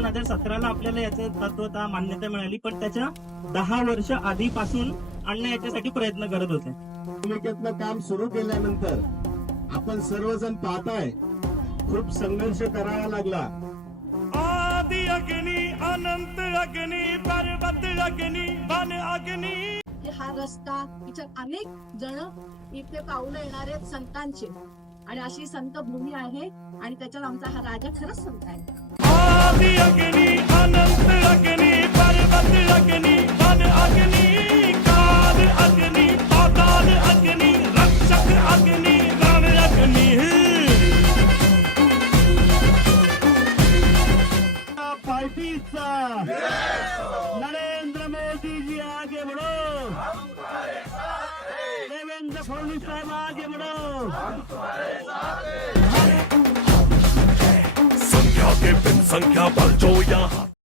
2017ला आपल्याला याचं तत्वता मान्यता मिळाली, पण त्याच्या 10 वर्ष आधीपासून अण्णा याच्यासाठी प्रयत्न करत होते. भूमिकेतलं काम सुरू केल्यानंतर आपण सर्वजण पाहताय खूप संघर्ष करावा लागला. आदि अग्नि अनंत अग्नि पर्वत अग्नि वन अग्नि. हा रस्ता इथं अनेक जण इथे पावलं येणार आहेत संतांचे, आणि अशी संत भूमी आहे, आणि त्याच्यात आमचा हा राजा खरंच संत आहे. आदि अग्नि अनंत अग्नि पर्वत अग्नि वन अग्नि काल अग्नि पाताल अग्नि रक्षक अग्नि रण अग्नि. पार्टीचा नरेंद्र मोदी जी आगे बढ़ो, देवेंद्र फडणवीस साहब आगे बढ़ो. संख्या के बिन संख्या बढ़ जो यहाँ